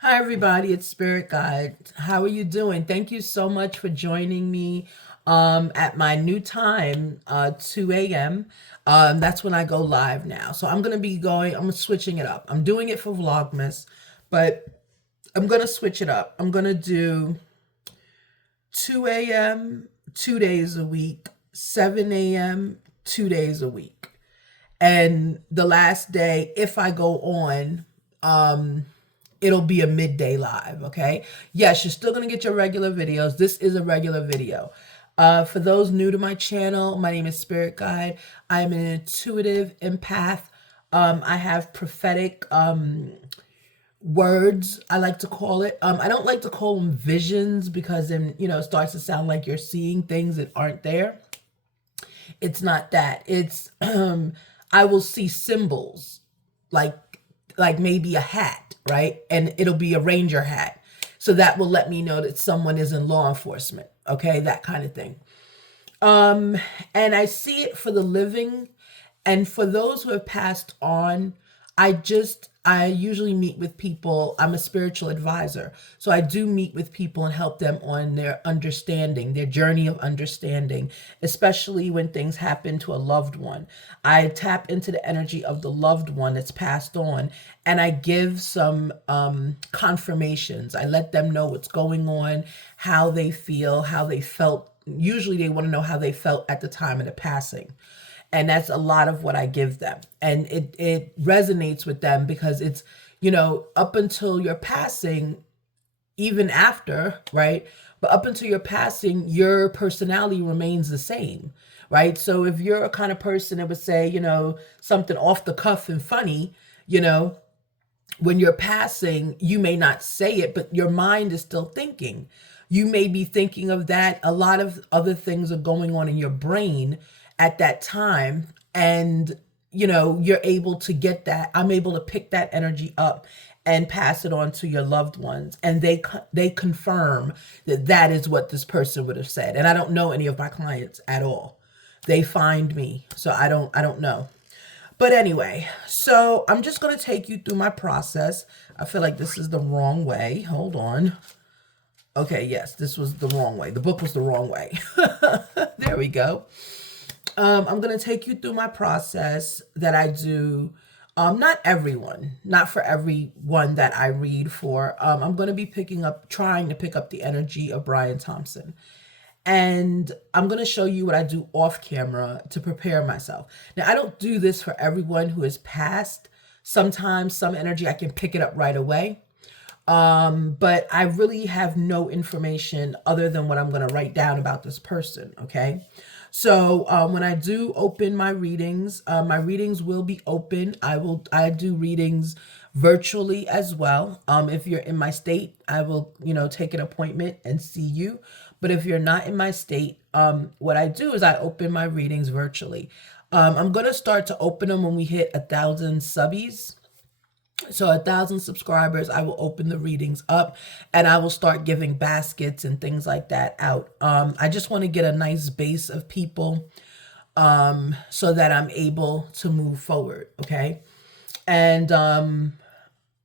Hi, everybody. It's Spirit Guide. How are you doing? Thank you so much for joining me at my new time, 2 a.m. That's when I go live now. So I'm switching it up. I'm doing it for Vlogmas, but I'm going to switch it up. I'm going to do 2 a.m. 2 days a week, 7 a.m. 2 days a week. And the last day, if I go on, it'll be a midday live. Okay. Yes, you're still going to get your regular videos. This is a regular video. For those new to my channel, my name is Spirit Guide. I am an intuitive empath. I have prophetic words, I like to call it. I don't like to call them visions because then, it starts to sound like you're seeing things that aren't there. It's not that. It's I will see symbols like maybe a hat, right? And it'll be a ranger hat. So that will let me know that someone is in law enforcement, okay? That kind of thing. And I see it for the living, and for those who have passed on. I usually meet with people. I'm a spiritual advisor. So I do meet with people and help them on their understanding, their journey of understanding, especially when things happen to a loved one. I tap into the energy of the loved one that's passed on, and I give some confirmations. I let them know what's going on, how they feel, how they felt. Usually they want to know how they felt at the time of the passing. And that's a lot of what I give them. And it resonates with them because it's, up until your passing, even after, right? But up until your passing, your personality remains the same, right? So if you're a kind of person that would say, something off the cuff and funny, you know, when you're passing, you may not say it, but your mind is still thinking. You may be thinking of that. A lot of other things are going on in your brain at that time. And, you're able to get that. I'm able to pick that energy up and pass it on to your loved ones. And they confirm that that is what this person would have said. And I don't know any of my clients at all. They find me. So I don't know. But anyway, so I'm just going to take you through my process. I feel like this is the wrong way. Hold on. Okay, yes, this was the wrong way. The book was the wrong way. There we go. I'm going to take you through my process that I do. Not everyone, not for everyone that I read for. I'm going to be trying to pick up the energy of Brian Thompson. And I'm going to show you what I do off camera to prepare myself. Now, I don't do this for everyone who has passed. Sometimes some energy, I can pick it up right away. But I really have no information other than what I'm going to write down about this person. Okay. So when I do open my readings will be open. I do readings virtually as well. If you're in my state, I will, take an appointment and see you. But if you're not in my state, what I do is I open my readings virtually. I'm going to start to open them when we hit 1,000 subbies. So 1,000 subscribers, I will open the readings up and I will start giving baskets and things like that out. I just want to get a nice base of people so that I'm able to move forward. Okay. And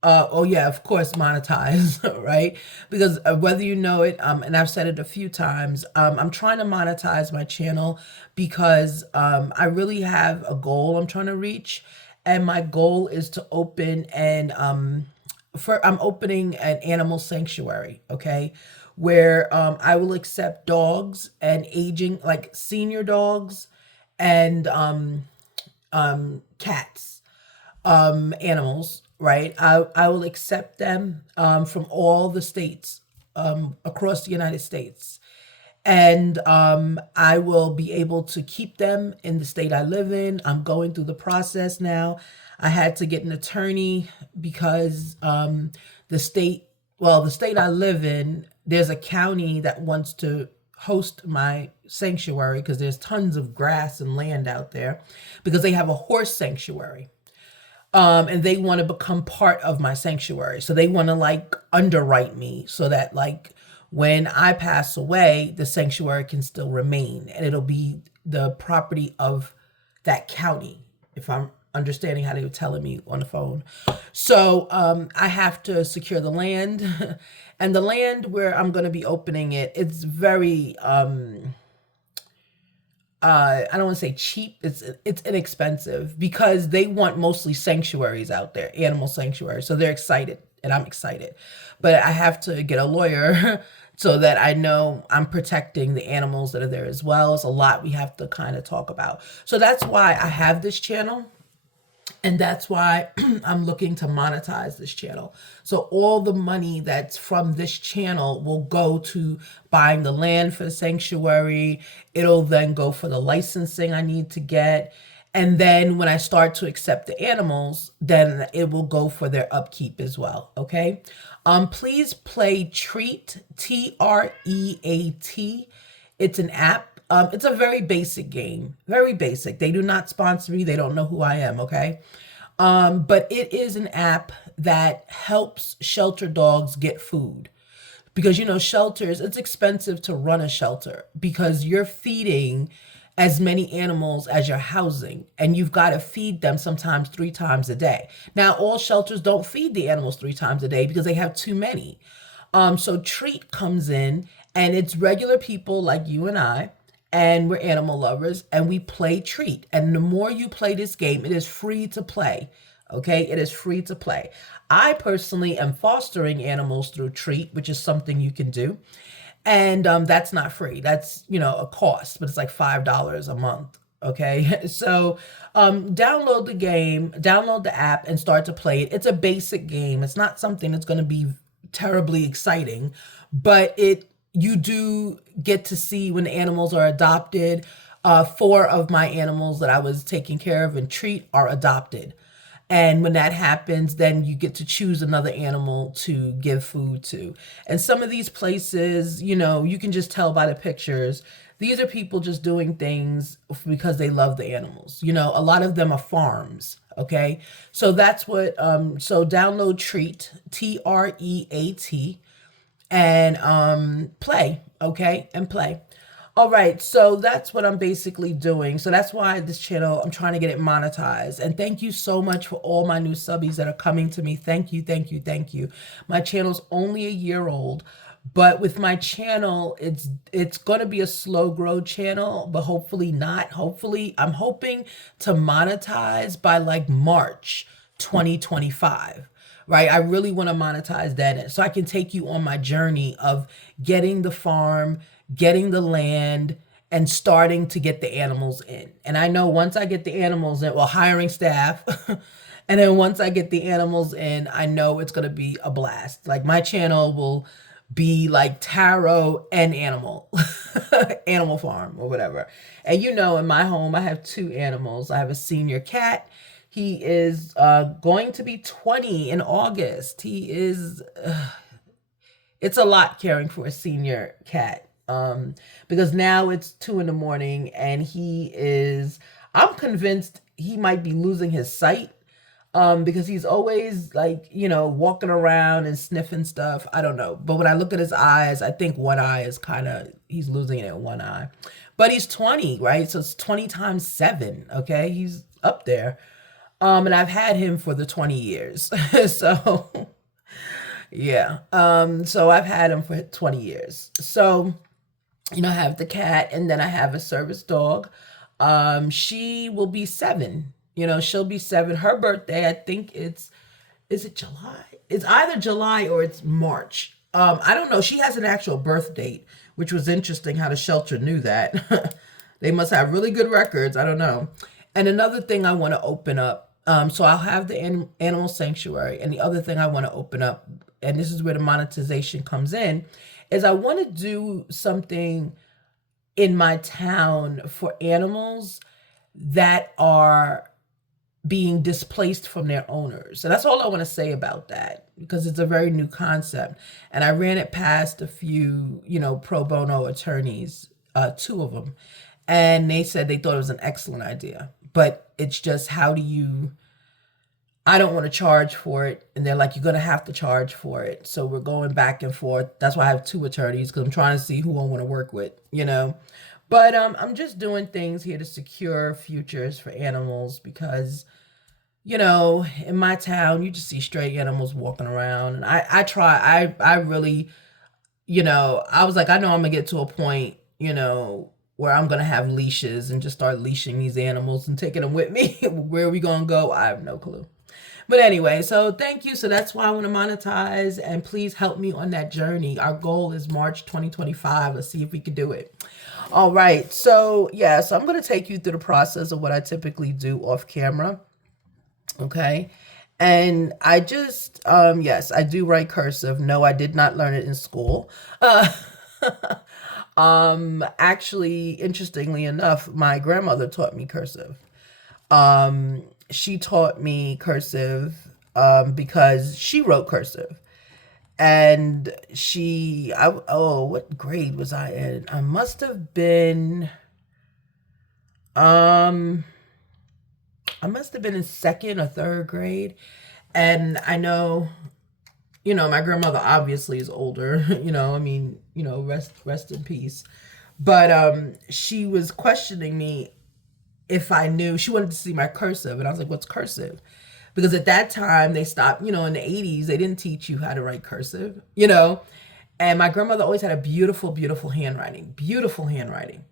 oh yeah, of course, monetize, right? Because whether you know it, and I've said it a few times, I'm trying to monetize my channel because I really have a goal I'm trying to reach, and my goal is to open I'm opening an animal sanctuary, okay, where I will accept dogs and aging, like senior dogs, and cats, animals, right? I will accept them from all the states across the United States. And I will be able to keep them in the state I live in. I'm going through the process now. I had to get an attorney because the state I live in, there's a county that wants to host my sanctuary because there's tons of grass and land out there because they have a horse sanctuary. And they want to become part of my sanctuary. So they want to like underwrite me so that like when I pass away, the sanctuary can still remain and it'll be the property of that county. If I'm understanding how they were telling me on the phone. So I have to secure the land. And the land where I'm going to be opening it, it's very I don't want to say cheap. It's inexpensive because they want mostly sanctuaries out there, animal sanctuaries. So they're excited, and I'm excited. But I have to get a lawyer so that I know I'm protecting the animals that are there as well. It's a lot we have to kind of talk about. So that's why I have this channel. And that's why I'm looking to monetize this channel. So all the money that's from this channel will go to buying the land for the sanctuary. It'll then go for the licensing I need to get. And then when I start to accept the animals, then it will go for their upkeep as well. Okay. Please play Treat, Treat. It's an app. It's a very basic game, very basic. They do not sponsor me. They don't know who I am, okay? But it is an app that helps shelter dogs get food. Because, you know, shelters, it's expensive to run a shelter because you're feeding as many animals as you're housing, and you've got to feed them sometimes 3 times a day. Now, all shelters don't feed the animals 3 times a day because they have too many. So Treat comes in, and it's regular people like you and I, and we're animal lovers, and we play Treat. And the more you play this game, it is free to play. Okay, it is free to play. I personally am fostering animals through Treat, which is something you can do. And that's not free. That's, you know, a cost, but it's like $5 a month. Okay, so download the game, download the app, and start to play it. It's a basic game. It's not something that's going to be terribly exciting, but you do get to see when the animals are adopted. 4 of my animals that I was taking care of in Treat are adopted. And when that happens, then you get to choose another animal to give food to. And some of these places, you know, you can just tell by the pictures. These are people just doing things because they love the animals. You know, a lot of them are farms. Okay. So that's what, so download Treat, Treat, and play. Okay. And play. All right, so that's what I'm basically doing. So that's why this channel, I'm trying to get it monetized. And thank you so much for all my new subbies that are coming to me. Thank you, thank you, thank you. My channel's only a year old, but with my channel, it's going to be a slow grow channel, but hopefully not. Hopefully, I'm hoping to monetize by like March 2025. Right? I really want to monetize that so I can take you on my journey of getting the farm, getting the land, and starting to get the animals in. And I know once I get the animals in, well, hiring staff, and then once I get the animals in, I know it's going to be a blast. Like my channel will be like tarot and animal, animal farm or whatever. And you know, in my home, I have 2 animals. I have a senior cat. He is going to be 20 in August. He is, it's a lot caring for a senior cat. Because now it's 2 in the morning and I'm convinced he might be losing his sight. Because he's always like, you know, walking around and sniffing stuff. I don't know. But when I look at his eyes, I think one eye is he's losing it in one eye. But he's 20, right? So it's 20 times 7. Okay. He's up there. And I've had him for the 20 years. So yeah. So I've had him for 20 years. So, you know, I have the cat, and then I have a service dog. She will be 7. You know, she'll be 7. Her birthday, I think is it July? It's either July or it's March. I don't know. She has an actual birth date, which was interesting how the shelter knew that. They must have really good records. I don't know. And another thing I want to open up, so I'll have the animal sanctuary, and the other thing I want to open up, and this is where the monetization comes in, is I want to do something in my town for animals that are being displaced from their owners. And that's all I want to say about that, because it's a very new concept. And I ran it past a few, you know, pro bono attorneys, 2 of them, and they said they thought it was an excellent idea. But it's just, I don't want to charge for it. And they're like, you're going to have to charge for it. So we're going back and forth. That's why I have 2 attorneys, because I'm trying to see who I want to work with, you know. But I'm just doing things here to secure futures for animals, because you know, in my town, you just see stray animals walking around. And I really, you know, I was like, I know I'm gonna get to a point, you know, where I'm gonna have leashes and just start leashing these animals and taking them with me. Where are we gonna go? I have no clue. But anyway, so thank you. So that's why I want to monetize, and please help me on that journey. Our goal is March 2025. Let's see if we can do it. All right. So yeah, so I'm going to take you through the process of what I typically do off camera. Okay. And I just, yes, I do write cursive. No, I did not learn it in school. Actually, interestingly enough, my grandmother taught me cursive. She taught me cursive because she wrote cursive. And oh, what grade was I in? I must have been, um, I must have been in second or third grade. And I know, you know, my grandmother obviously is older, you know, I mean, you know, rest in peace. But she was questioning me if I knew. She wanted to see my cursive, and I was like, what's cursive? Because at that time they stopped, you know, in the 80s, they didn't teach you how to write cursive, you know. And my grandmother always had a beautiful, beautiful handwriting, beautiful handwriting.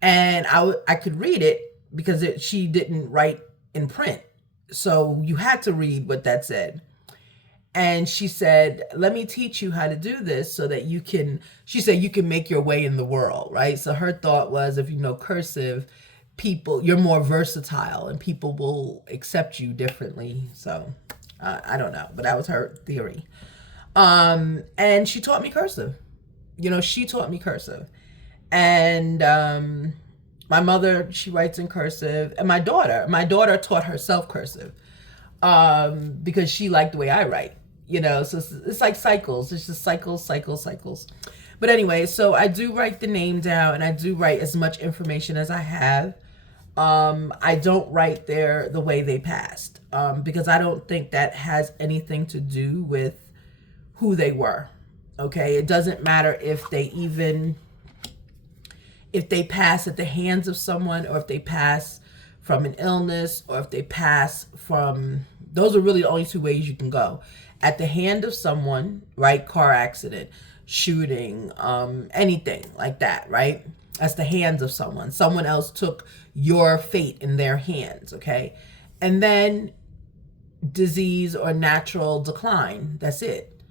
And I could read it because she didn't write in print. So you had to read what that said. And she said, let me teach you how to do this so that you can, she said, you can make your way in the world, right? So her thought was, if you know cursive, people, you're more versatile and people will accept you differently. So I don't know, but that was her theory. And she taught me cursive. You know, she taught me cursive. And my mother, she writes in cursive. And my daughter taught herself cursive because she liked the way I write. You know, so it's like cycles. It's just cycles, cycles, cycles. But anyway, so I do write the name down, and I do write as much information as I have. I don't write the way they passed, because I don't think that has anything to do with who they were. Okay, it doesn't matter if they pass at the hands of someone, or if they pass from an illness, or if they pass from, those are really the only two ways you can go. At the hand of someone, right? Car accident, shooting, anything like that, right? That's the hands of someone. Someone else took your fate in their hands, okay? And then disease or natural decline. That's it.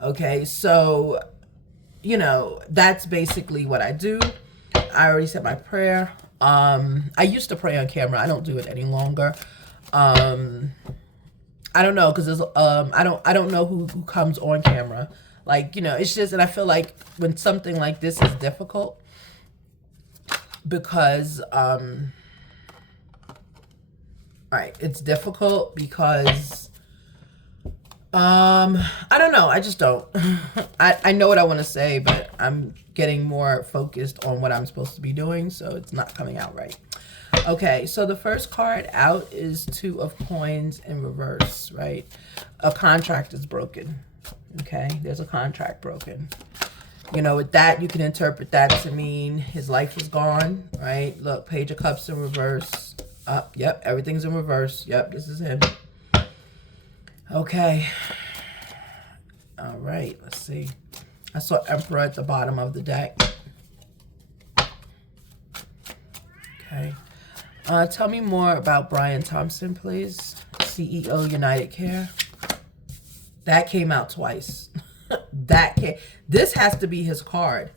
Okay, so, you know, that's basically what I do. I already said my prayer. I used to pray on camera. I don't do it any longer. I don't know, because there's I don't know who comes on camera. Like, you know, it's just, and I feel like when something like this is difficult, because right, it's difficult because I don't know, I just don't. I know what I want to say, but I'm getting more focused on what I'm supposed to be doing, so it's not coming out right. Okay, so the first card out is Two of Coins in reverse, right? A contract is broken. Okay, there's a contract broken. You know, with that, you can interpret that to mean his life is gone, right? Look, Page of Cups in reverse. Yep, everything's in reverse. Yep, this is him. Okay. All right, let's see. I saw Emperor at the bottom of the deck. Okay. Tell me more about Brian Thompson, please. CEO, United Care. That came out twice. This has to be his card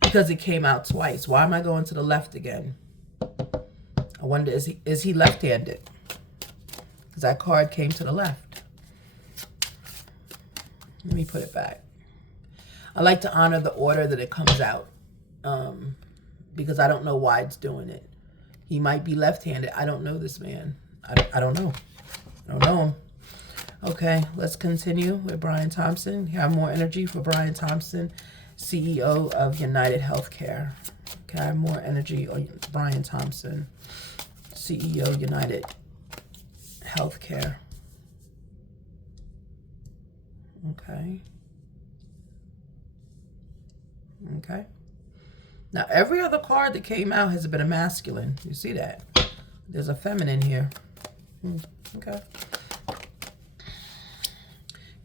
because it came out twice. Why am I going to the left again? I wonder, is he left-handed? Because that card came to the left. Let me put it back. I like to honor the order that it comes out, because I don't know why it's doing it. He might be left-handed. I don't know this man. I don't know. I don't know him. Okay, let's continue with Brian Thompson. Have more energy for Brian Thompson, CEO of United Healthcare. Okay, I have more energy on Brian Thompson, CEO, United Healthcare. Okay. Okay. Now, every other card that came out has been a masculine. You see that? There's a feminine here. Okay.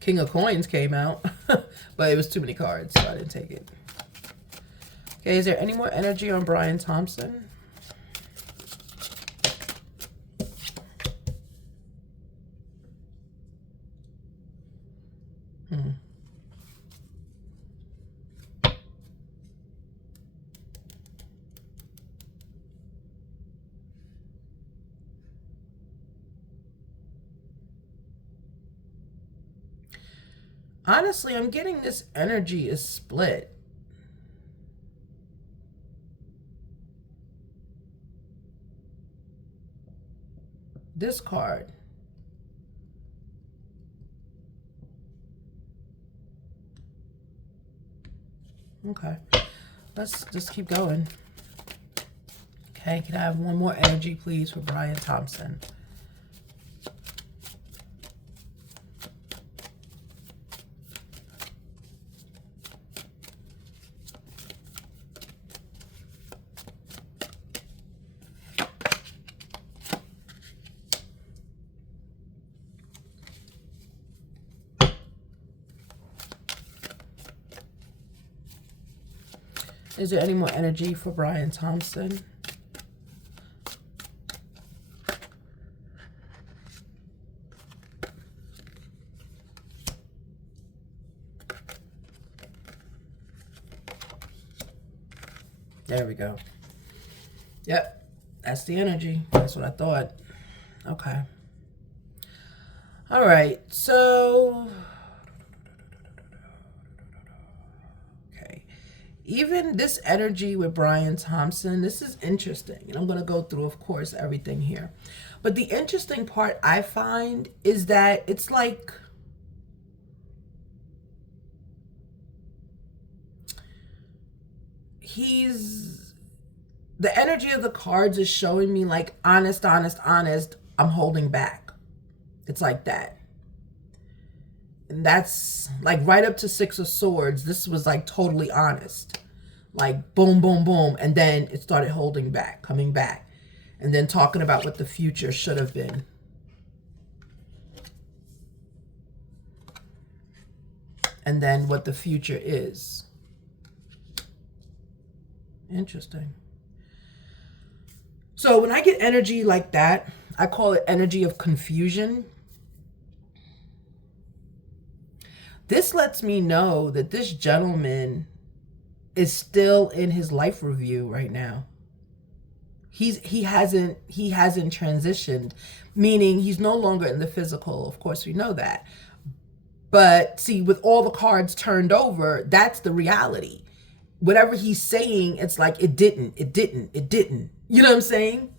King of Coins came out, but it was too many cards, so I didn't take it. Okay, is there any more energy on Brian Thompson? Honestly, I'm getting this energy is split. This card. Okay. Let's just keep going. Okay, can I have one more energy, please, for Brian Thompson? Is there any more energy for Brian Thompson? There we go. Yep, that's the energy. That's what I thought. Okay. All right, so... Even this energy with Brian Thompson, this is interesting. And I'm going to go through, of course, everything here. But the interesting part I find is that it's like the energy of the cards is showing me like honest, I'm holding back. It's like that. And that's like right up to Six of Swords. This was like totally honest. Like boom, boom, boom. And then it started holding back, coming back. And then talking about what the future should have been. And then what the future is. Interesting. So when I get energy like that, I call it energy of confusion. This lets me know that this gentleman is still in his life review right now. He hasn't transitioned, meaning he's no longer in the physical. Of course, we know that. But see, with all the cards turned over, that's the reality. Whatever he's saying, it's like it didn't. You know what I'm saying?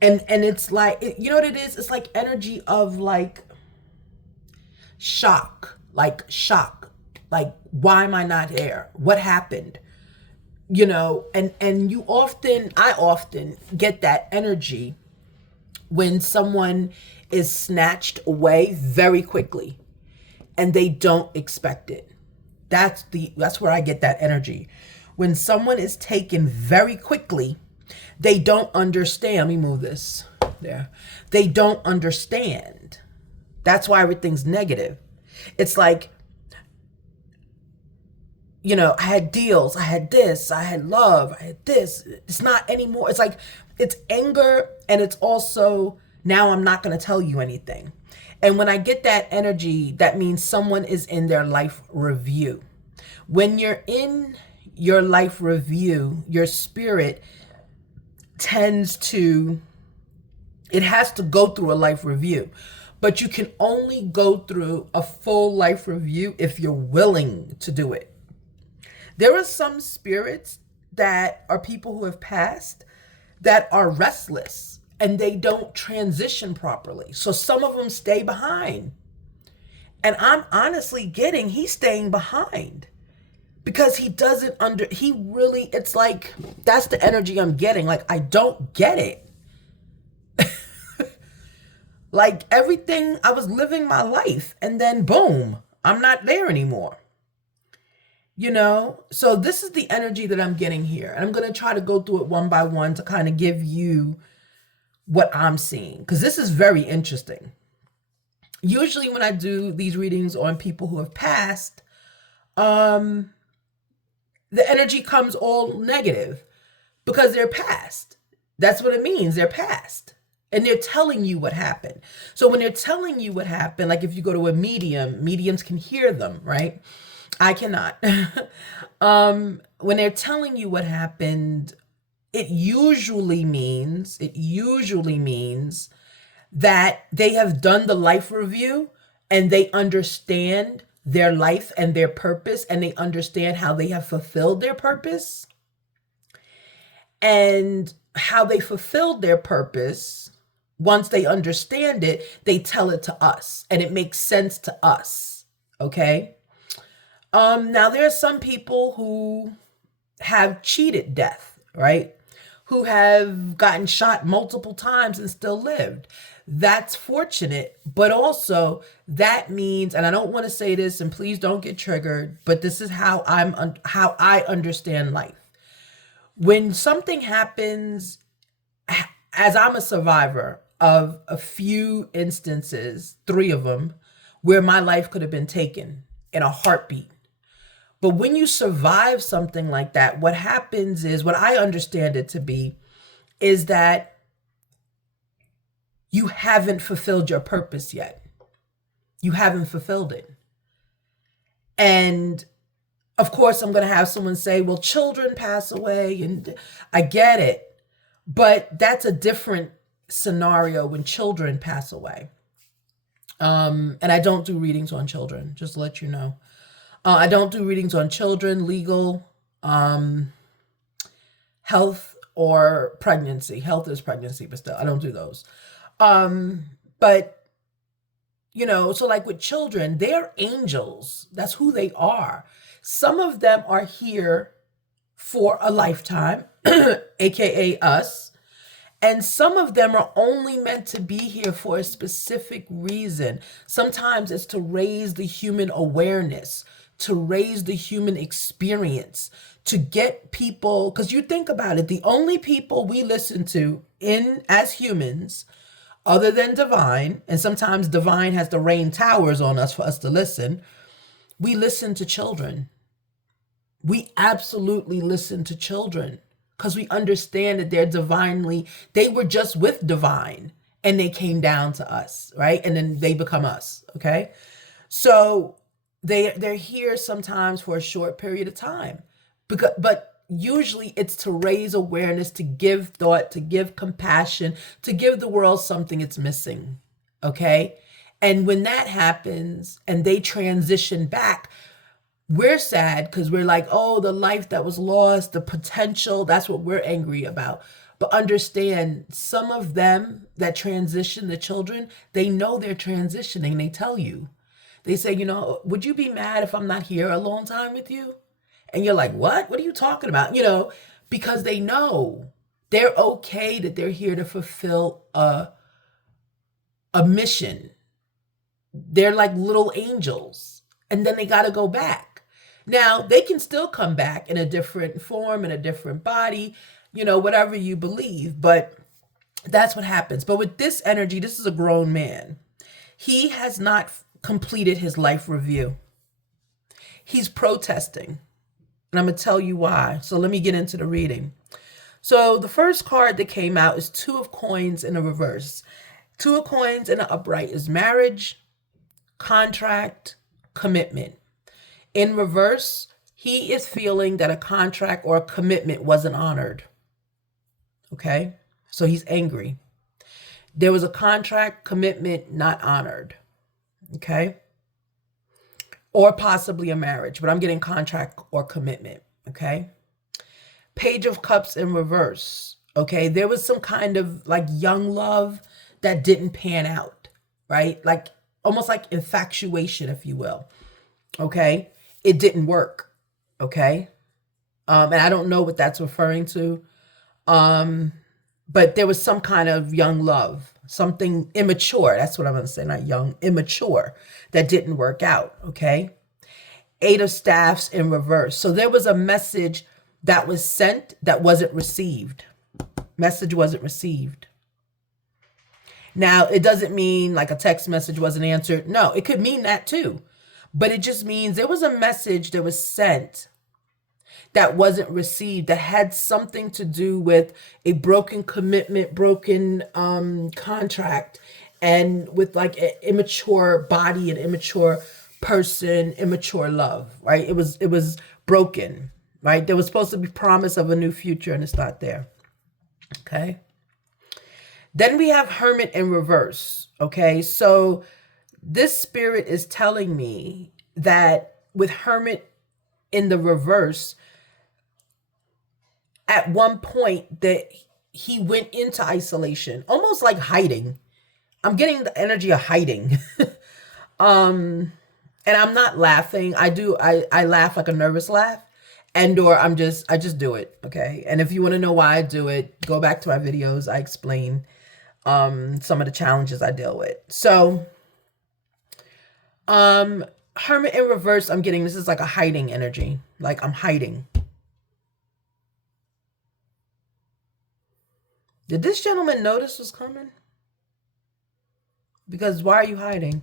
And it's like, you know what it is? It's like energy of like shock. Like, why am I not there? What happened? You know, and I often get that energy when someone is snatched away very quickly and they don't expect it. That's where I get that energy. When someone is taken very quickly, they don't understand. Let me move this there. They don't understand. That's why everything's negative. It's like, you know, I had deals, I had this, I had love, I had this. It's not anymore. It's like, it's anger, and it's also, now I'm not going to tell you anything. And when I get that energy, that means someone is in their life review. When you're in your life review, your spirit tends to, it has to go through a life review. But you can only go through a full life review if you're willing to do it. There are some spirits that are people who have passed that are restless and they don't transition properly. So some of them stay behind. And I'm honestly getting he's staying behind because he doesn't it's like, that's the energy I'm getting. Like, I don't get it. Like everything, I was living my life and then boom, I'm not there anymore. You know, so this is the energy that I'm getting here. And I'm going to try to go through it one by one to kind of give you what I'm seeing, because this is very interesting. Usually when I do these readings on people who have passed, the energy comes all negative because they're past. That's what it means. They're past. And they're telling you what happened. So when they're telling you what happened, like if you go to a medium, mediums can hear them, right? I cannot. When they're telling you what happened, it usually means that they have done the life review and they understand their life and their purpose, and they understand how they have fulfilled their purpose. And how they fulfilled their purpose, once they understand it, they tell it to us and it makes sense to us. Okay. Now there are some people who have cheated death, right? Who have gotten shot multiple times and still lived. That's fortunate, but also that means, and I don't want to say this, and please don't get triggered, but this is how I understand life. When something happens, as I'm a survivor of a few instances, 3 of them, where my life could have been taken in a heartbeat. But when you survive something like that, what happens is, what I understand it to be, is that you haven't fulfilled your purpose yet. You haven't fulfilled it. And of course, I'm going to have someone say, well, children pass away, and I get it. But that's a different scenario when children pass away. And I don't do readings on children, just to let you know. I don't do readings on children, legal, health, or pregnancy. Health is pregnancy, but still, I don't do those. But, you know, so like with children, they're angels. That's who they are. Some of them are here for a lifetime, aka us. And some of them are only meant to be here for a specific reason. Sometimes it's to raise the human awareness, to raise the human experience, to get people, because you think about it, the only people we listen to as humans, other than divine, and sometimes divine has to rain towers on us for us to listen, we listen to children. We absolutely listen to children because we understand that they were just with divine and they came down to us, right? And then they become us, okay? So they're here sometimes for a short period of time, but usually it's to raise awareness, to give thought, to give compassion, to give the world something it's missing, okay? And when that happens and they transition back, we're sad because we're like, oh, the life that was lost, the potential, that's what we're angry about. But understand, some of them that transition, the children, they know they're transitioning. They tell you. They say, you know, would you be mad if I'm not here a long time with you? And you're like, what? What are you talking about? You know, because they know they're okay that they're here to fulfill a mission. They're like little angels. And then they got to go back. Now, they can still come back in a different form, in a different body, you know, whatever you believe. But that's what happens. But with this energy, this is a grown man. He has not completed his life review. He's protesting. And I'm going to tell you why. So let me get into the reading. So the first card that came out is 2 of coins in a reverse. 2 of coins in an upright is marriage, contract, commitment. In reverse, he is feeling that a contract or a commitment wasn't honored. Okay? So he's angry. There was a contract, commitment not honored. Okay? Or possibly a marriage, but I'm getting contract or commitment. Okay? Page of Cups in reverse. Okay? There was some kind of like young love that didn't pan out, right? Like almost like infatuation, if you will. Okay? It didn't work. Okay? And I don't know what that's referring to. But there was some kind of young love, something immature. That's what I'm going to say, not young, immature, that didn't work out. Okay? 8 of Staffs in reverse. So there was a message that was sent that wasn't received. Message wasn't received. Now, it doesn't mean like a text message wasn't answered. No, it could mean that too. But it just means there was a message that was sent that wasn't received, that had something to do with a broken commitment, broken contract, and with like an immature body, an immature person, immature love, right? It was broken, right? There was supposed to be promise of a new future, and it's not there. Okay. Then we have Hermit in reverse. Okay. So this spirit is telling me that with Hermit in the reverse, at one point that he went into isolation, almost like hiding. I'm getting the energy of hiding. And I'm not laughing. I laugh like a nervous laugh, and or I just do it. Okay. And if you want to know why I do it, go back to my videos. I explain some of the challenges I deal with. So Hermit in reverse, I'm getting this is like a hiding energy. Like I'm hiding. Did this gentleman know this was coming? Because why are you hiding?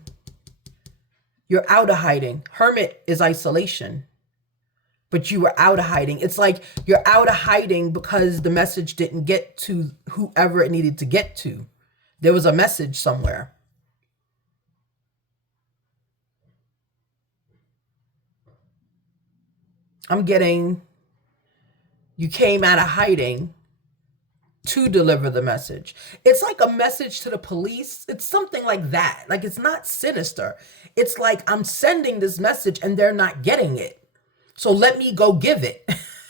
You're out of hiding. Hermit is isolation, but you were out of hiding. It's like you're out of hiding because the message didn't get to whoever it needed to get to. There was a message somewhere. I'm getting you came out of hiding to deliver the message. It's like a message to the police. It's something like that. Like it's not sinister. It's like I'm sending this message and they're not getting it. So let me go give it.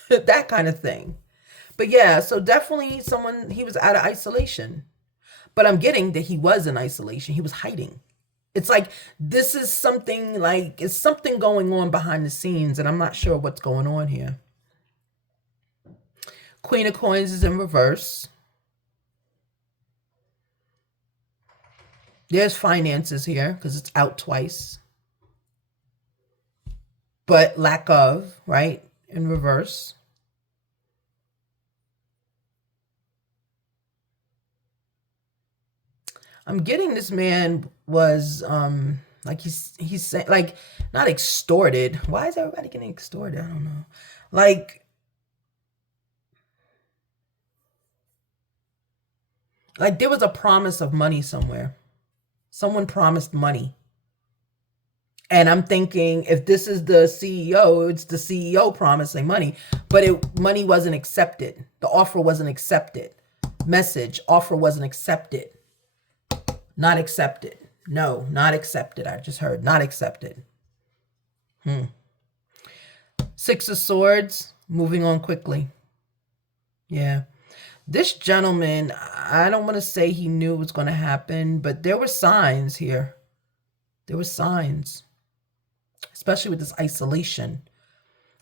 That kind of thing. But yeah, so definitely he was out of isolation. But I'm getting that he was in isolation. He was hiding. It's like this is something like it's something going on behind the scenes and I'm not sure what's going on here. Queen of Coins is in reverse. There's finances here because it's out twice. But lack of, right? In reverse. I'm getting this man was like he's saying like not extorted. Why is everybody getting extorted? I don't know. Like there was a promise of money somewhere. Someone promised money. And I'm thinking if this is the CEO, it's the CEO promising money, but money wasn't accepted. The offer wasn't accepted. Message, offer wasn't accepted. Not accepted. No, not accepted. I just heard not accepted. Six of Swords, moving on quickly. Yeah. This gentleman, I don't want to say he knew it was going to happen, but there were signs here. There were signs, especially with this isolation.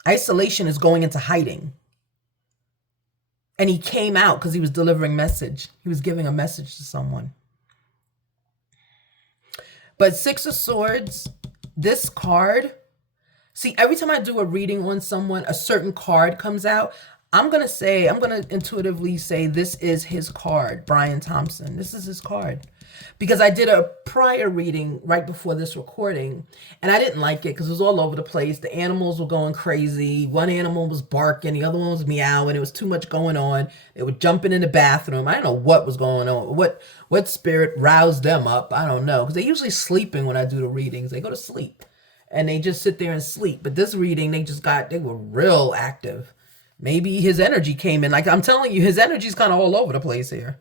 Isolation is going into hiding. And he came out because he was delivering message. He was giving a message to someone. But Six of Swords, this card, see, every time I do a reading on someone, a certain card comes out. I'm going to intuitively say this is his card, Brian Thompson. This is his card. Because I did a prior reading right before this recording, and I didn't like it because it was all over the place. The animals were going crazy. One animal was barking, the other one was meowing. It was too much going on. They were jumping in the bathroom. I don't know what was going on. What spirit roused them up? I don't know. Because they're usually sleeping when I do the readings. They go to sleep, and they just sit there and sleep. But this reading, they were real active. Maybe his energy came in. Like I'm telling you, his energy's kind of all over the place here.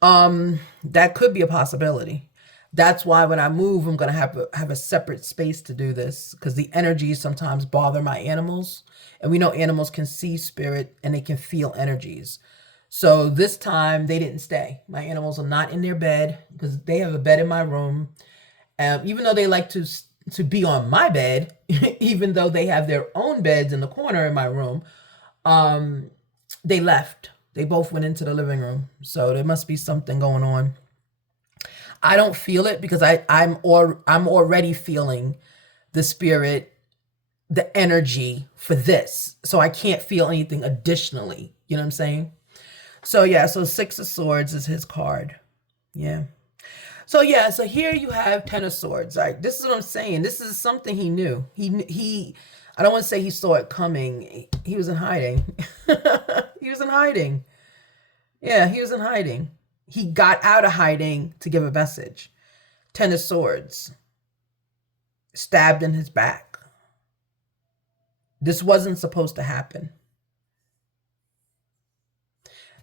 That could be a possibility. That's why when I move, I'm going to have a separate space to do this because the energies sometimes bother my animals. And we know animals can see spirit and they can feel energies. So this time they didn't stay. My animals are not in their bed because they have a bed in my room. Even though they like to be on my bed, even though they have their own beds in the corner in my room, they left. They both went into the living room. So there must be something going on. I don't feel it because I'm already feeling the spirit, the energy for this. So I can't feel anything additionally. You know what I'm saying? So yeah, so Six of Swords is his card. Yeah. So yeah, so here you have Ten of Swords. Right, this is what I'm saying. This is something he knew. I don't want to say he saw it coming. He was in hiding. He was in hiding. Yeah, he was in hiding. He got out of hiding to give a message. Ten of Swords. Stabbed in his back. This wasn't supposed to happen.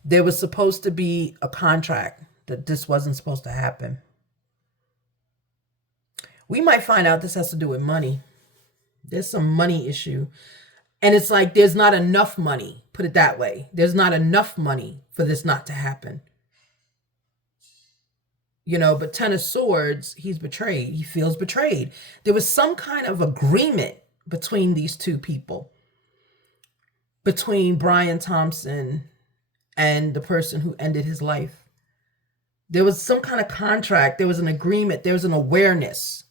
There was supposed to be a contract that this wasn't supposed to happen. We might find out this has to do with money. There's some money issue. And it's like there's not enough money. Put it that way. There's not enough money for this not to happen. You know, but Ten of Swords, he's betrayed. He feels betrayed. There was some kind of agreement between these two people. Between Brian Thompson and the person who ended his life. There was some kind of contract. There was an agreement. There was an awareness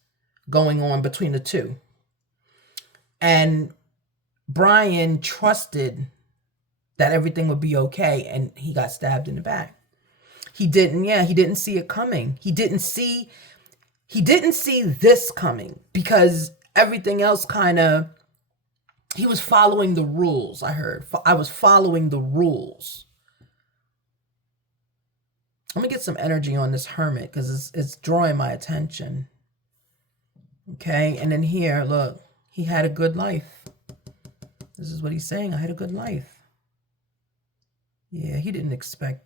going on between the two. And Brian trusted that everything would be okay, and he got stabbed in the back. He didn't see it coming. He didn't see this coming because everything else he was following the rules. I was following the rules. Let me get some energy on this Hermit because it's drawing my attention. Okay, and then here, look, he had a good life. This is what he's saying. I had a good life. Yeah, he didn't expect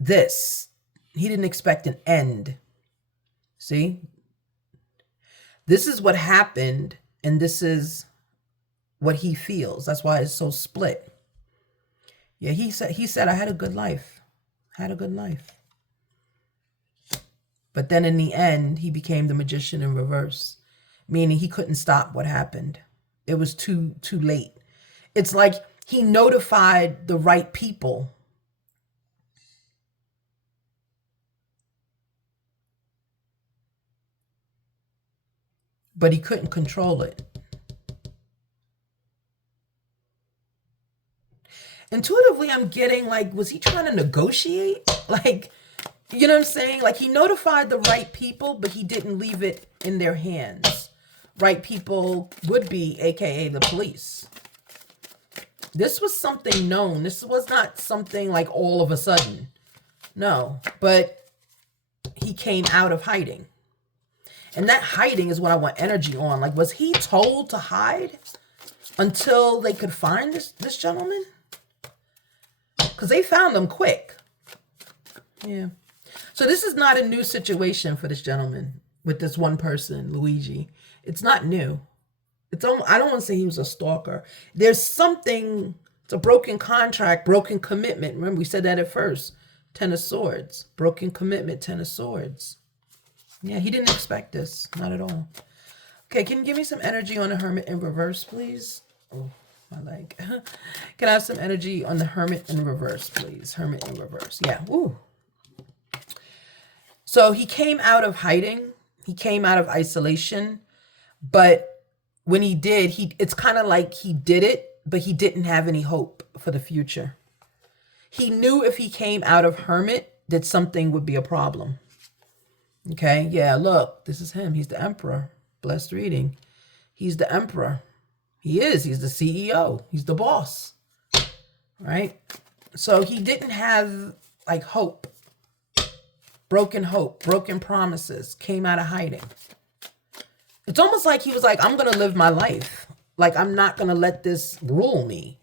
this. He didn't expect an end. See? This is what happened, and this is what he feels. That's why it's so split. Yeah, he said I had a good life. Had a good life. But then in the end, he became the magician in reverse, meaning he couldn't stop what happened. It was too late. It's like he notified the right people. But he couldn't control it. Intuitively, I'm getting like, was he trying to negotiate? Like, you know what I'm saying? Like he notified the right people, but he didn't leave it in their hands. Right people would be, AKA the police. This was something known. This was not something like all of a sudden. No, but he came out of hiding. And that hiding is what I want energy on. Like, was he told to hide until they could find this gentleman? Because they found him quick. Yeah. So this is not a new situation for this gentleman with this one person, Luigi. It's not new. I don't want to say he was a stalker. There's something, it's a broken contract, broken commitment. Remember, we said that at first. Ten of Swords. Broken commitment, Ten of Swords. Yeah, he didn't expect this. Not at all. Okay, can you give me some energy on the Hermit in reverse, please? Oh, my leg. Can I have some energy on the Hermit in reverse, please? Hermit in reverse. Yeah, woo. So he came out of hiding. He came out of isolation. But when he did, it's kind of like he did it, but he didn't have any hope for the future. He knew if he came out of Hermit that something would be a problem. Okay, yeah, look, this is him. He's the Emperor. Blessed reading. He's the Emperor. He is. He's the CEO. He's the boss. Right? So he didn't have, like, hope. Broken promises. Came out of hiding. It's almost like he was like, I'm going to live my life. Like, I'm not going to let this rule me.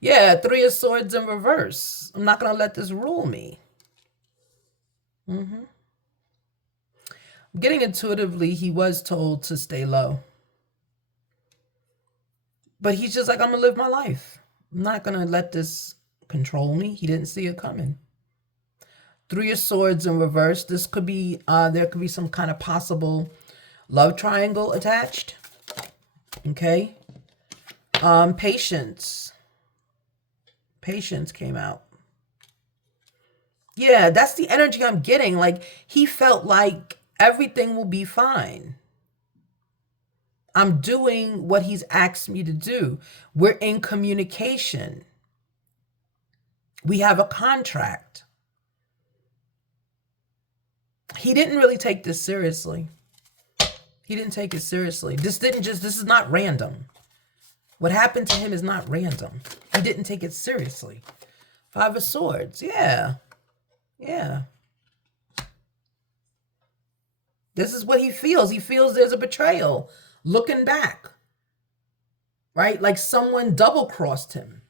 Yeah, Three of Swords in reverse. I'm not going to let this rule me. Getting intuitively, he was told to stay low. But he's just like, I'm going to live my life. I'm not going to let this control me. He didn't see it coming. Three of Swords in reverse. This could be, there could be some kind of possible love triangle attached. Okay. Patience. Patience came out. Yeah, that's the energy I'm getting. Like, he felt like everything will be fine. I'm doing what he's asked me to do. We're in communication. We have a contract. He didn't really take this seriously. He didn't take it seriously. This is not random. What happened to him is not random. He didn't take it seriously. Five of Swords. Yeah. Yeah. This is what he feels. He feels there's a betrayal. Looking back. Right? Like someone double-crossed him.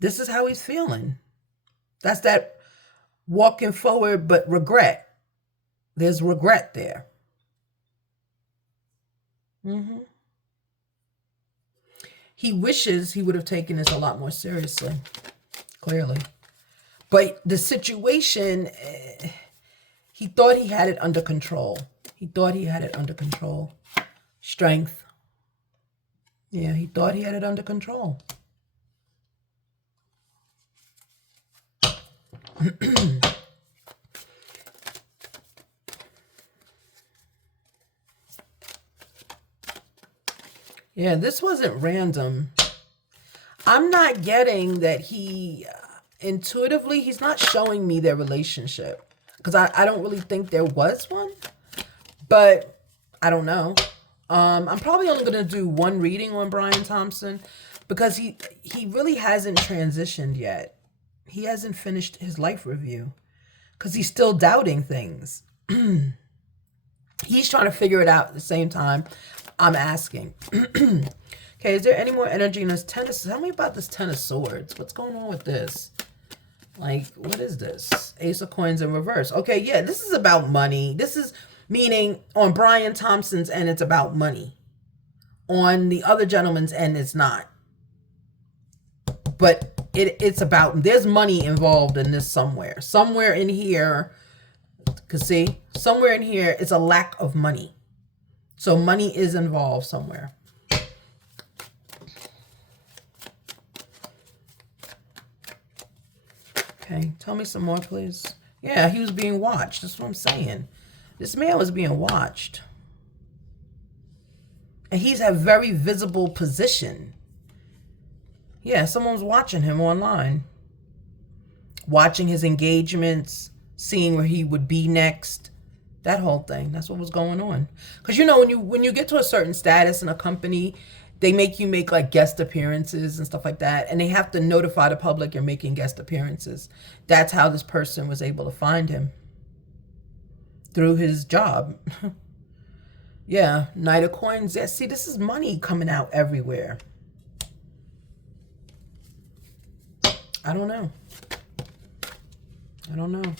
This is how he's feeling. That's that walking forward, but regret. There's regret there. He wishes he would have taken this a lot more seriously, clearly. But the situation, he thought he had it under control. He thought he had it under control. Strength. Yeah, he thought he had it under control. Yeah, this wasn't random. I'm not getting that he, intuitively, he's not showing me their relationship. Because I don't really think there was one. But I don't know. I'm probably only going to do one reading on Brian Thompson. Because he really hasn't transitioned yet. He hasn't finished his life review. Because he's still doubting things. He's trying to figure it out at the same time I'm asking. Okay, is there any more energy in this Ten of... Tell me about this Ten of Swords. What's going on with this? Like, what is this? Ace of Coins in reverse. Okay, yeah, this is about money. This is meaning on Brian Thompson's end, it's about money. On the other gentleman's end, it's not. But it's about... There's money involved in this somewhere. Somewhere in here... Because see, somewhere in here is a lack of money. So money is involved somewhere. Okay, tell me some more, please. Yeah, he was being watched. That's what I'm saying. This man was being watched. And he's a very visible position. Yeah, someone's watching him online. Watching his engagements. Seeing where he would be next, that whole thing. That's what was going on. Because you know, when you get to a certain status in a company, they make you make like guest appearances and stuff like that, and they have to notify the public you're making guest appearances. That's how this person was able to find him, through his job. Yeah, Knight of Coins. Yeah, see, this is money coming out everywhere. I don't know. I don't know.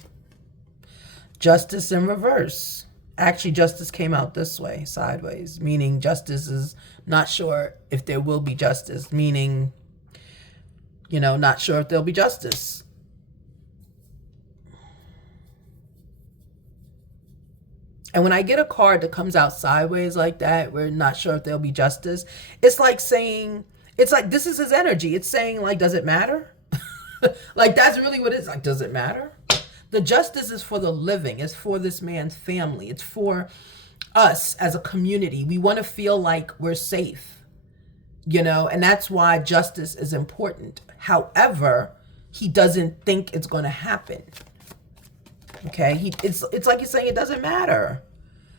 Justice in reverse. Actually, justice came out this way, sideways, meaning justice is not sure if there will be justice, meaning, you know, not sure if there'll be justice. And when I get a card that comes out sideways like that, we're not sure if there'll be justice, it's like saying, it's like, this is his energy. It's saying, like, does it matter? Like, that's really what it's like. Does it matter? The justice is for the living. It's for this man's family. It's for us as a community. We want to feel like we're safe, you know, and that's why justice is important. However, he doesn't think it's going to happen. Okay, it's like he's saying it doesn't matter,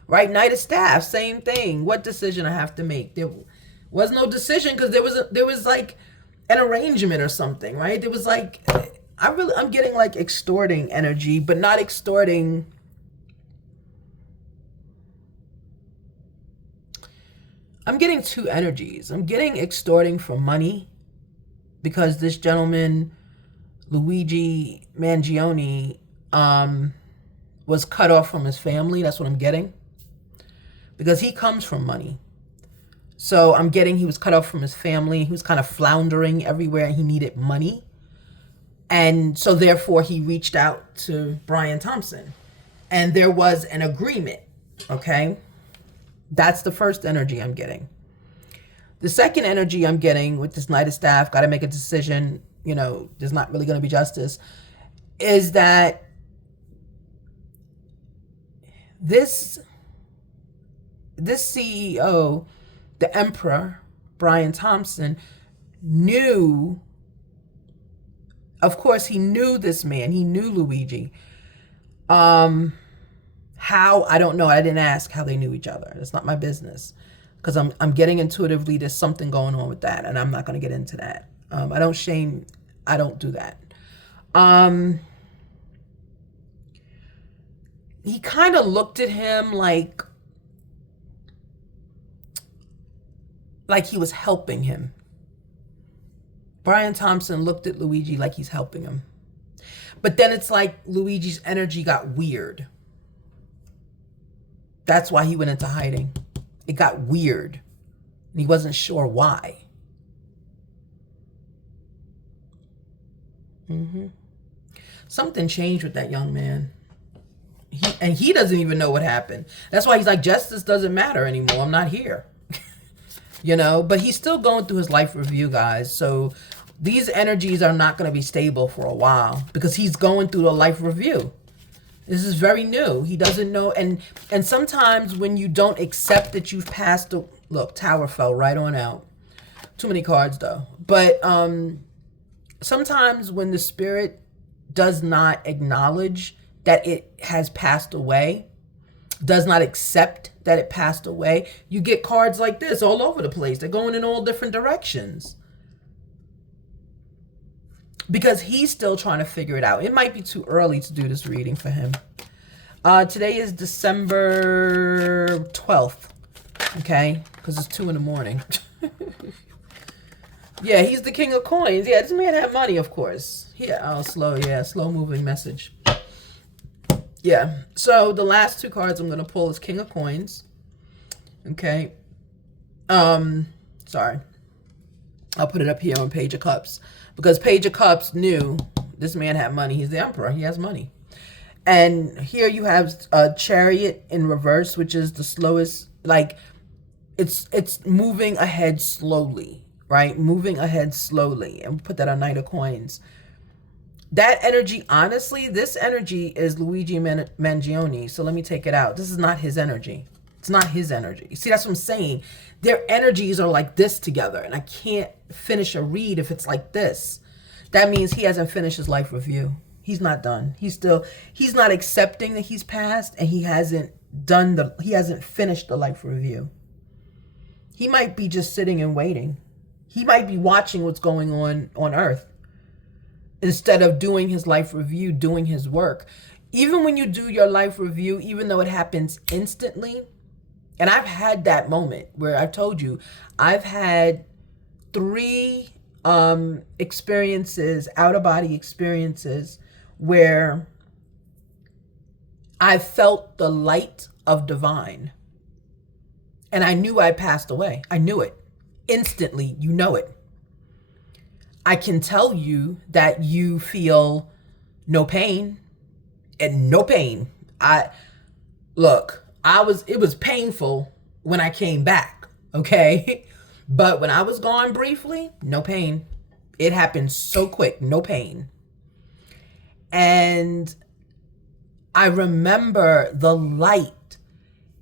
right? Knight of Staff, same thing. What decision I have to make? There was no decision because there was like an arrangement or something, right? There was like... I'm getting like extorting energy, but not extorting. I'm getting two energies. I'm getting extorting for money because this gentleman, Luigi Mangione, was cut off from his family. That's what I'm getting. Because he comes from money. So I'm getting he was cut off from his family. He was kind of floundering everywhere and he needed money. And so therefore he reached out to Brian Thompson. And there was an agreement, okay? That's the first energy I'm getting. The second energy I'm getting with this Knight of Staff, got to make a decision, you know, there's not really going to be justice, is that this CEO, the Emperor, Brian Thompson, knew... Of course, he knew this man. He knew Luigi. Um, how, I don't know. I didn't ask how they knew each other. It's not my business, because I'm getting intuitively there's something going on with that, and I'm not going to get into that. I don't shame. I don't do that. He kind of looked at him like he was helping him. Brian Thompson looked at Luigi like he's helping him. But then it's like Luigi's energy got weird. That's why he went into hiding. It got weird. And he wasn't sure why. Something changed with that young man. He doesn't even know what happened. That's why he's like, justice doesn't matter anymore. I'm not here. You know, but he's still going through his life review, guys. So these energies are not going to be stable for a while because he's going through the life review. This is very new. He doesn't know. And sometimes when you don't accept that you've passed the, look, Tower fell right on out. Too many cards though. But sometimes when the spirit does not acknowledge that it has passed away, does not accept that it passed away, you get cards like this all over the place. They're going in all different directions. Because he's still trying to figure it out. It might be too early to do this reading for him. Today is December 12th. Okay? Because it's 2 in the morning. Yeah, he's the king of coins. Yeah, this man had money, of course. Yeah, oh, slow. Yeah, slow moving message. Yeah, so the last 2 cards I'm going to pull is King of Coins. Okay. Sorry. I'll put it up here on Page of Cups. Because Page of Cups knew this man had money. He's the emperor. He has money. And here you have a Chariot in reverse, which is the slowest. Like, it's moving ahead slowly, right? Moving ahead slowly. And put that on Knight of Coins. That energy, honestly, this energy is Luigi Mangione. So let me take it out. This is not his energy. It's not his energy. See, that's what I'm saying. Their energies are like this together. And I can't finish a read if it's like this. That means he hasn't finished his life review. He's not done. He's not accepting that he's passed. And he hasn't finished the life review. He might be just sitting and waiting. He might be watching what's going on Earth. Instead of doing his life review, doing his work. Even when you do your life review, even though it happens instantly, and I've had that moment where I've told you, I've had 3 experiences, out-of-body experiences, where I felt the light of divine. And I knew I passed away. I knew it. Instantly, you know it. I can tell you that you feel no pain and no pain. It was painful when I came back, okay? But when I was gone briefly, no pain. It happened so quick, no pain. And I remember the light.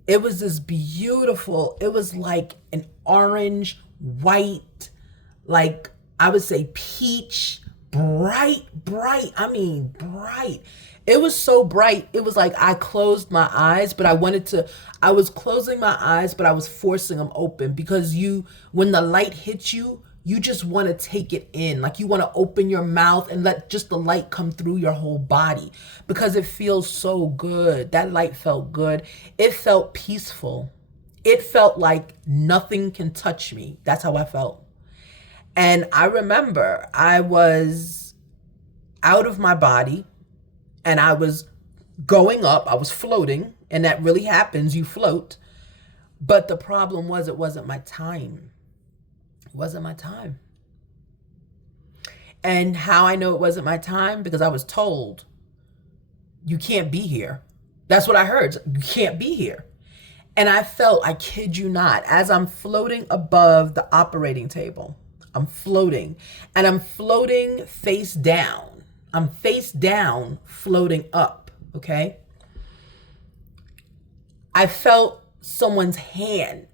It was this beautiful, it was like an orange, white, like I would say peach, bright. I mean, bright. It was so bright. It was like I closed my eyes, but I was closing my eyes, but I was forcing them open because when the light hits you, you just want to take it in. Like you want to open your mouth and let just the light come through your whole body because it feels so good. That light felt good. It felt peaceful. It felt like nothing can touch me. That's how I felt. And I remember I was out of my body and I was going up. I was floating, and that really happens. You float. But the problem was it wasn't my time. It wasn't my time. And how I know it wasn't my time? Because I was told, you can't be here. That's what I heard. You can't be here. And I felt, I kid you not, as I'm floating above the operating table, I'm floating, and I'm floating face down. I'm face down, floating up, okay? I felt someone's hand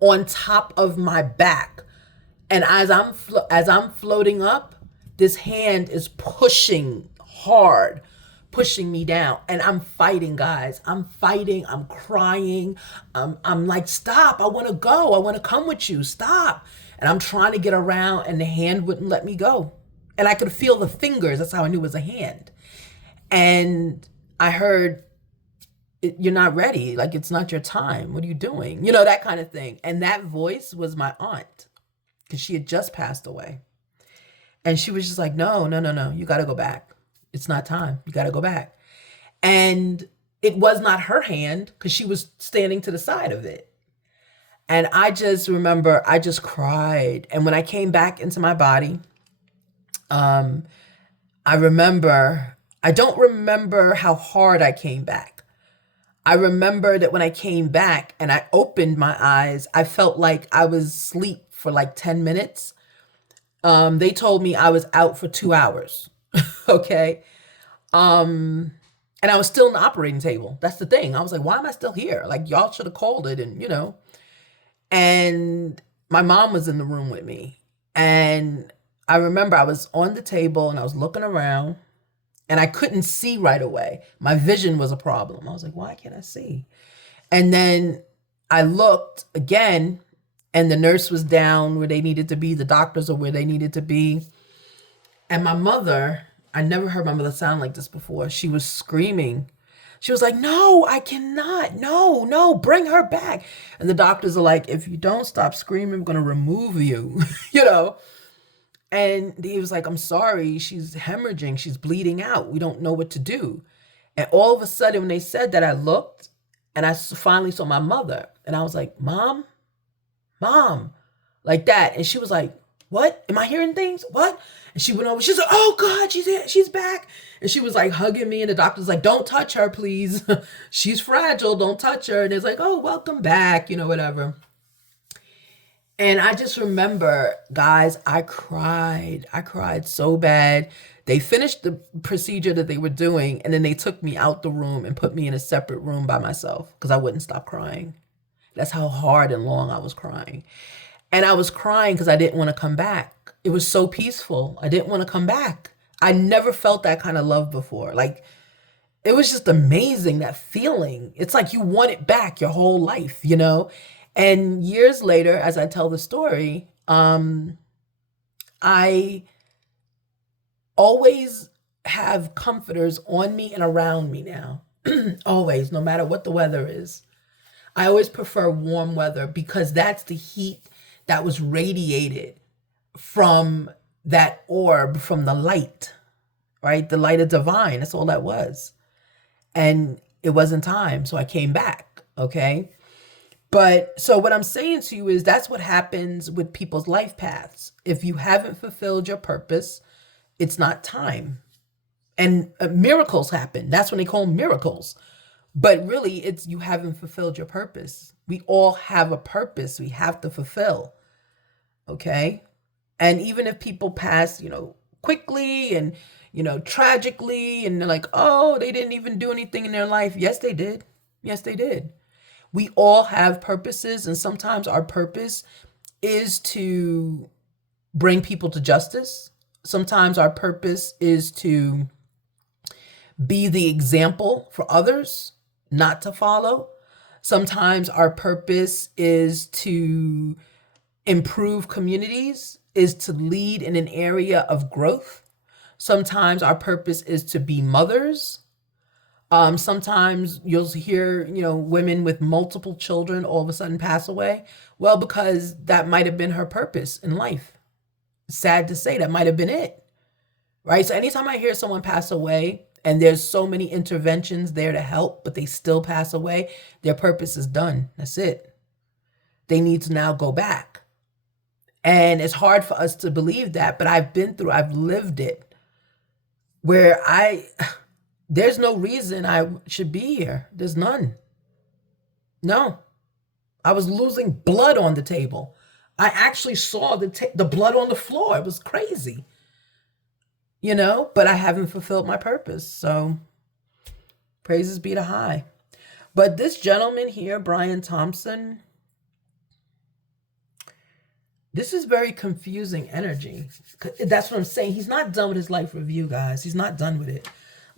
on top of my back. And as I'm floating up, this hand is pushing hard pushing me down. And I'm fighting, guys. I'm fighting. I'm crying. I'm like, stop. I want to go. I want to come with you. Stop. And I'm trying to get around, and the hand wouldn't let me go. And I could feel the fingers. That's how I knew it was a hand. And I heard, you're not ready. Like, it's not your time. What are you doing? You know, that kind of thing. And that voice was my aunt, because she had just passed away. And she was just like, no, no, no, no. You got to go back. It's not time. You got to go back. And it was not her hand, because she was standing to the side of it. And I just remember, I just cried. And when I came back into my body, I don't remember how hard I came back. I remember that when I came back and I opened my eyes, I felt like I was asleep for like 10 minutes. They told me I was out for 2 hours. Okay. And I was still in the operating table. That's the thing. I was like, why am I still here? Like, y'all should have called it. And, you know, and my mom was in the room with me. And I remember I was on the table and I was looking around, and I couldn't see right away. My vision was a problem. I was like, why can't I see? And then I looked again, and the nurse was down where they needed to be. The doctors are where they needed to be. And my mother, I never heard my mother sound like this before. She was screaming. She was like, no, I cannot. No, no, bring her back. And the doctors are like, if you don't stop screaming, I'm going to remove you, you know? And he was like, I'm sorry, she's hemorrhaging, she's bleeding out. We don't know what to do. And all of a sudden, when they said that, I looked and I finally saw my mother. And I was like, Mom, Mom, like that. And she was like, what? Am I hearing things? What? And she went over, she's like, oh God, she's here, she's back. And she was like hugging me, and the doctor's like, don't touch her, please. She's fragile, don't touch her. And it's like, oh, welcome back, you know, whatever. And I just remember, guys, I cried. I cried so bad. They finished the procedure that they were doing, and then they took me out the room and put me in a separate room by myself because I wouldn't stop crying. That's how hard and long I was crying. And I was crying because I didn't want to come back. It was so peaceful. I didn't want to come back. I never felt that kind of love before. Like, it was just amazing, that feeling. It's like you want it back your whole life, you know? And years later, as I tell the story, I always have comforters on me and around me now. Always, no matter what the weather is. I always prefer warm weather because that's the heat that was radiated from that orb, from the light, right? The light of divine, that's all that was. And it wasn't time, so I came back, okay? But so what I'm saying to you is that's what happens with people's life paths. If you haven't fulfilled your purpose, it's not time. And miracles happen. That's when they call them miracles. But really, it's you haven't fulfilled your purpose. We all have a purpose we have to fulfill. Okay? And even if people pass, you know, quickly and, you know, tragically, and they're like, oh, they didn't even do anything in their life. Yes, they did. Yes, they did. We all have purposes, and sometimes our purpose is to bring people to justice. Sometimes our purpose is to be the example for others not to follow. Sometimes our purpose is to improve communities, is to lead in an area of growth. Sometimes our purpose is to be mothers. Sometimes you'll hear, you know, women with multiple children all of a sudden pass away. Well, because that might have been her purpose in life. Sad to say, that might have been it, right? So anytime I hear someone pass away and there's so many interventions there to help, but they still pass away, their purpose is done. That's it. They need to now go back. And it's hard for us to believe that, but I've lived it, where there's no reason I should be here. There's none. No. I was losing blood on the table. I actually saw the blood on the floor. It was crazy. You know, but I haven't fulfilled my purpose. So praises be to high. But this gentleman here, Brian Thompson, this is very confusing energy. That's what I'm saying. He's not done with his life review, guys. He's not done with it.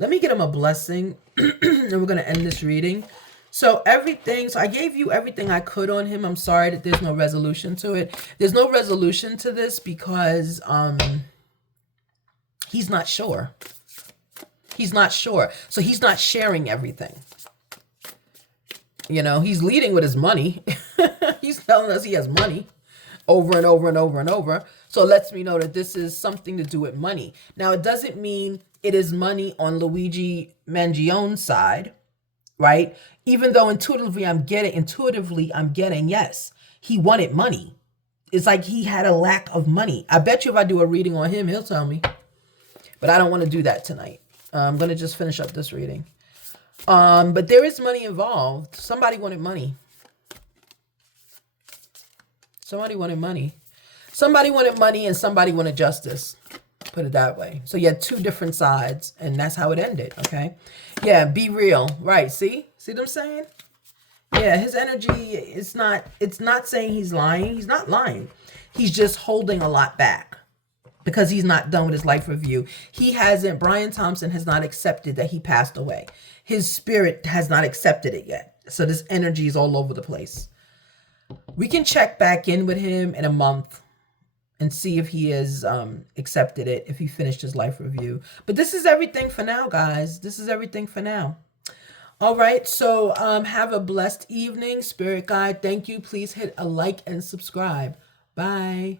Let me get him a blessing and we're going to end this reading. So I gave you everything I could on him. I'm sorry that there's no resolution to it. There's no resolution to this because he's not sure. He's not sure. So he's not sharing everything. You know, he's leading with his money. He's telling us he has money over and over and over and over. So it lets me know that this is something to do with money. Now, it doesn't mean it is money on Luigi Mangione's side, right? Even though intuitively I'm getting, yes, he wanted money. It's like he had a lack of money. I bet you if I do a reading on him, he'll tell me. But I don't want to do that tonight. I'm going to just finish up this reading. But there is money involved. Somebody wanted money. Somebody wanted money. Somebody wanted money and somebody wanted justice. Put it that way. So you had two different sides and that's how it ended. Okay. Yeah. Be real. Right. See what I'm saying? Yeah. His energy, it's not saying he's lying. He's not lying. He's just holding a lot back because he's not done with his life review. Brian Thompson has not accepted that he passed away. His spirit has not accepted it yet. So this energy is all over the place. We can check back in with him in a month and see if he has accepted it, if he finished his life review. But this is everything for now, guys. This is everything for now. All right, so have a blessed evening, Spirit Guide. Thank you. Please hit a like and subscribe. Bye.